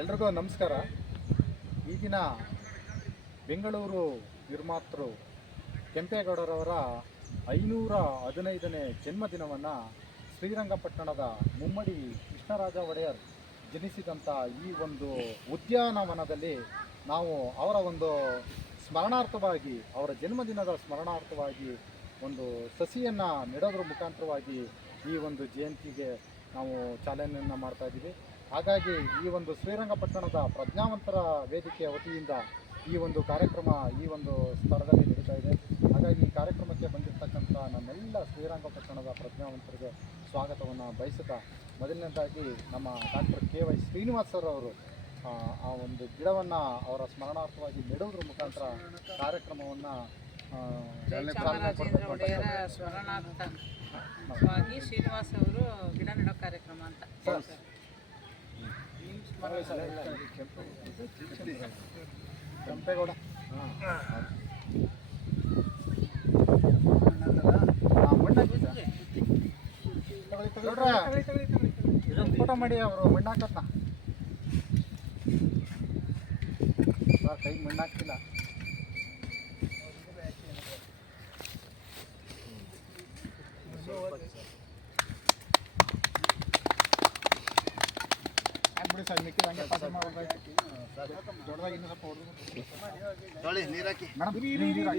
ಎಲ್ರಿಗೂ ನಮಸ್ಕಾರ. ಈ ದಿನ ಬೆಂಗಳೂರು ನಿರ್ಮಾತೃ ಕೆಂಪೇಗೌಡರವರ ಐನೂರ ಹದಿನೈದನೇ ಜನ್ಮದಿನವನ್ನು ಶ್ರೀರಂಗಪಟ್ಟಣದ ಮುಮ್ಮಡಿ ಕೃಷ್ಣರಾಜ ಒಡೆಯರ್ ಜನಿಸಿದಂಥ ಈ ಒಂದು ಉದ್ಯಾನವನದಲ್ಲಿ ನಾವು ಅವರ ಒಂದು ಸ್ಮರಣಾರ್ಥವಾಗಿ, ಅವರ ಜನ್ಮದಿನದ ಸ್ಮರಣಾರ್ಥವಾಗಿ ಒಂದು ಸಸಿಯನ್ನು ನೆಡೋದ್ರ ಮುಖಾಂತರವಾಗಿ ಈ ಒಂದು ಜಯಂತಿಗೆ ನಾವು ಚಾಲನೆಯನ್ನು ಮಾಡ್ತಾ ಇದ್ದೀವಿ. ಹಾಗಾಗಿ ಈ ಒಂದು ಶ್ರೀರಂಗಪಟ್ಟಣದ ಪ್ರಜ್ಞಾವಂತರ ವೇದಿಕೆಯ ವತಿಯಿಂದ ಈ ಒಂದು ಕಾರ್ಯಕ್ರಮ ಈ ಒಂದು ಸ್ಥಳದಲ್ಲಿ ನಡೀತಾ ಇದೆ. ಹಾಗಾಗಿ ಈ ಕಾರ್ಯಕ್ರಮಕ್ಕೆ ಬಂದಿರತಕ್ಕಂಥ ನಮ್ಮೆಲ್ಲ ಶ್ರೀರಂಗಪಟ್ಟಣದ ಪ್ರಜ್ಞಾವಂತರಿಗೆ ಸ್ವಾಗತವನ್ನು ಬಯಸುತ್ತಾ ಮೊದಲನೇದಾಗಿ ನಮ್ಮ doctor K Y Srinivas sir ಅವರು ಆ, ಒಂದು ಗಿಡವನ್ನು ಅವರ ಸ್ಮರಣಾರ್ಥವಾಗಿ ನೆಡುವುದ್ರ ಮುಖಾಂತರ ಕಾರ್ಯಕ್ರಮವನ್ನು ಸ್ಮರಣಾರ್ಥವಾಗಿ ಶ್ರೀನಿವಾಸ್ ಅವರು ಗಿಡ ನೆಡೋ ಕಾರ್ಯಕ್ರಮ ಅಂತ. ಕೆಂಪೇಗೌಡ ಫೋಟೋ ಮಾಡಿ ಅವರು ಮಣ್ಣಾಕತ್ತ ಕೈ ಮಣ್ಣಾಕ್ತಿಲ್ಲ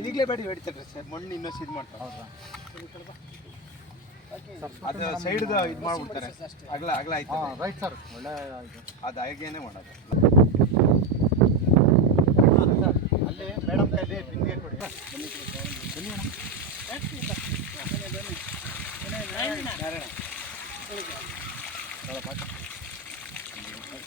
ಈಗಲೇ ಬೇಡಿ ಹೊಡಿತಾರೆ ಸರ್ ಮಣ್ಣು ಇನ್ನೊಂದು ಇದು ಮಾಡ್ತಾರೆ ಹೌದಾ ಅದು ಸೈಡ್ದು ಇದು ಮಾಡ್ಬಿಡ್ತಾರೆ ಅಗಲ ಅಗಲ ಆಯ್ತು ಹಾಂ ರೈಟ್ ಸರ್ ಒಳ್ಳೆ ಅದು ಹಾಗೇನೆ ಮಾಡೋದು ಅಲ್ಲಿ ಮೇಡಮ್ ಕೈಲಿ ಬಿಂದಿಗೆ ಕೊಡಿ ಬನ್ನಿ ಅಣ್ಣ.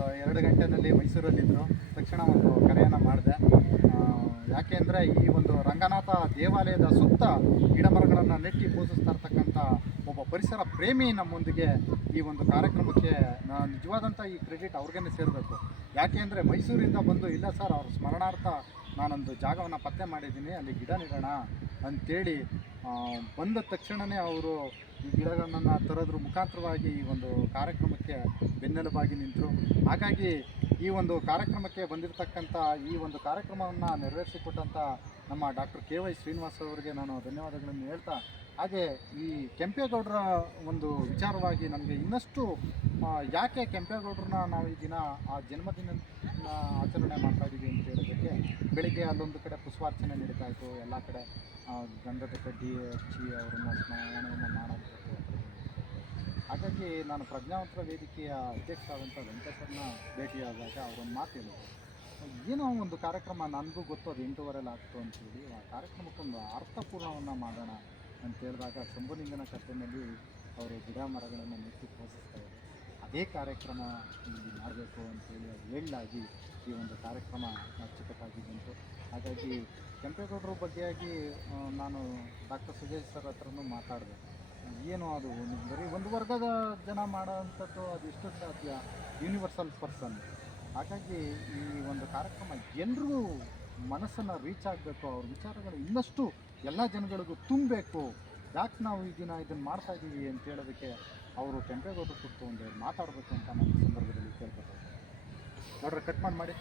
ಒಂದು ಎರಡು ಗಂಟೆನಲ್ಲಿ ಮೈಸೂರಲ್ಲಿದ್ದರು. ತಕ್ಷಣ ಒಂದು ಕರೆಯನ್ನು ಮಾಡಿದೆ. ಯಾಕೆ ಅಂದರೆ ಈ ಒಂದು ರಂಗನಾಥ ದೇವಾಲಯದ ಸುತ್ತ ಗಿಡಮರಗಳನ್ನು ನೆಟ್ಟಿ ಪೂಜಿಸ್ತಾ ಇರ್ತಕ್ಕಂಥ ಒಬ್ಬ ಪರಿಸರ ಪ್ರೇಮಿ ನಮ್ಮೊಂದಿಗೆ ಈ ಒಂದು ಕಾರ್ಯಕ್ರಮಕ್ಕೆ ನಾನು ನಿಜವಾದಂಥ ಈ ಕ್ರೆಡಿಟ್ ಅವ್ರಿಗೇ ಸೇರಬೇಕು. ಯಾಕೆ ಅಂದರೆ ಮೈಸೂರಿಂದ ಬಂದು ಇಲ್ಲ ಸರ್, ಅವ್ರ ಸ್ಮರಣಾರ್ಥ ನಾನೊಂದು ಜಾಗವನ್ನು ಪತ್ತೆ ಮಾಡಿದ್ದೀನಿ. ಅಲ್ಲಿ ಗಿಡ ನೆಡೋಣ. ಅಂತೇಳಿ ಬಂದ ತಕ್ಷಣವೇ ಅವರು ಈ ಗಿಡಗಳನ್ನು ತರೋದ್ರ. ಮುಖಾಂತರವಾಗಿ ಈ ಒಂದು ಕಾರ್ಯಕ್ರಮಕ್ಕೆ ಬೆನ್ನೆಲುಬಾಗಿ ನಿಂತರು. ಹಾಗಾಗಿ ಈ ಒಂದು ಕಾರ್ಯಕ್ರಮಕ್ಕೆ ಬಂದಿರತಕ್ಕಂಥ ಈ ಒಂದು ಕಾರ್ಯಕ್ರಮವನ್ನು ನೆರವೇರಿಸಿಕೊಟ್ಟಂಥ ನಮ್ಮ ಡಾಕ್ಟರ್ ಕೆ ವೈ ಶ್ರೀನಿವಾಸ್ ಅವರಿಗೆ ನಾನು ಧನ್ಯವಾದಗಳನ್ನು ಹೇಳ್ತಾ, ಹಾಗೆ ಈ ಕೆಂಪೇಗೌಡರ ಒಂದು ವಿಚಾರವಾಗಿ ನಮಗೆ ಇನ್ನಷ್ಟು ಯಾಕೆ ಕೆಂಪೇಗೌಡರನ್ನ ನಾವು ಈ ದಿನ ಆ ಜನ್ಮದಿನ ಆಚರಣೆ ಮಾಡ್ತಾ ಇದ್ದೀವಿ ಅಂತ ಹೇಳೋದಕ್ಕೆ ಬೆಳಿಗ್ಗೆ ಅಲ್ಲೊಂದು ಕಡೆ ಪುಷ್ಪಾರ್ಚನೆ ನಡೀತಾ ಇತ್ತು. ಎಲ್ಲ ಕಡೆ ಗಂಧದ ಕಡ್ಡಿ ಹಚ್ಚಿ ಅವ್ರನ್ನ ಸ್ಮರಣೆಯನ್ನು ಮಾಡಬೇಕು. ಹಾಗಾಗಿ ನಾನು ಪ್ರಜ್ಞಾವಂತರ ವೇದಿಕೆಯ ಅಧ್ಯಕ್ಷ ಆದಂಥ ವೆಂಕಟೇಶ್ವರನ ಭೇಟಿಯಾದಾಗ ಅವರೊಂದು ಮಾತು ಹೇಳಿದ್ರು ಏನೋ ಒಂದು ಕಾರ್ಯಕ್ರಮ ನನಗೂ ಗೊತ್ತು, ಅದು ಎಂಟೂವರೆಲ್ಲಿ ಆಗ್ತು ಅಂತೇಳಿ. ಆ ಕಾರ್ಯಕ್ರಮಕ್ಕೊಂದು ಅರ್ಥಪೂರ್ಣವನ್ನು ಮಾಡೋಣ ಅಂತ ಹೇಳಿದಾಗ ಶಂಭುಲಿಂಗನ ಕಥೆಯಲ್ಲಿ ಅವರು ಗಿಡ ಮರಗಳನ್ನು ನೆಟ್ಟಿ ಪೋಷಿಸ್ತಾ ಇದ್ದಾರೆ ಅದೇ ಕಾರ್ಯಕ್ರಮ ಇಲ್ಲಿ ಮಾಡಬೇಕು ಅಂತೇಳಿ ಅವ್ರು ಹೇಳಲಾಗಿ ಈ ಒಂದು ಕಾರ್ಯಕ್ರಮ ಅಚ್ಚುಕಟ್ಟಾಗಿ ಬಂತು. ಹಾಗಾಗಿ ಕೆಂಪೇಗೌಡರ ಬಗ್ಗೆಯಾಗಿ ನಾನು ಡಾಕ್ಟರ್ ಸುಜಯ್ ಸರ್ ಹತ್ರನೂ ಮಾತಾಡಿದೆ. ಏನು ಅದು ಒಂದು ಬರೀ ಒಂದು ವರ್ಗದ ಜನ ಮಾಡೋವಂಥದ್ದು ಅದು ಎಷ್ಟು ಸಾಧ್ಯ? ಯೂನಿವರ್ಸಲ್ ಪರ್ಸನ್ ಹಾಗಾಗಿ ಈ ಒಂದು ಕಾರ್ಯಕ್ರಮ ಎಲ್ರಿಗೂ ಮನಸ್ಸನ್ನು ರೀಚ್ ಆಗಬೇಕು, ಅವ್ರ ವಿಚಾರಗಳು ಇನ್ನಷ್ಟು ಎಲ್ಲ ಜನಗಳಿಗೂ ತುಂಬಬೇಕು. ಯಾಕೆ ನಾವು ಈ ದಿನ ಇದನ್ನು ಮಾಡ್ತಾ ಇದ್ದೀವಿ ಅಂತ ಹೇಳೋದಕ್ಕೆ ಅವರು ಕೆಂಪೇಗೌಡರು ಕುರಿತು ಒಂದು ಮಾತಾಡಬೇಕು ಅಂತ ನಮ್ಮ ಸಂದರ್ಭದಲ್ಲಿ ಇದ್ದೀನಿ ನೋಡ್ರಿ ಕಟ್ ಮಾಡಿ ಮಾಡಿ.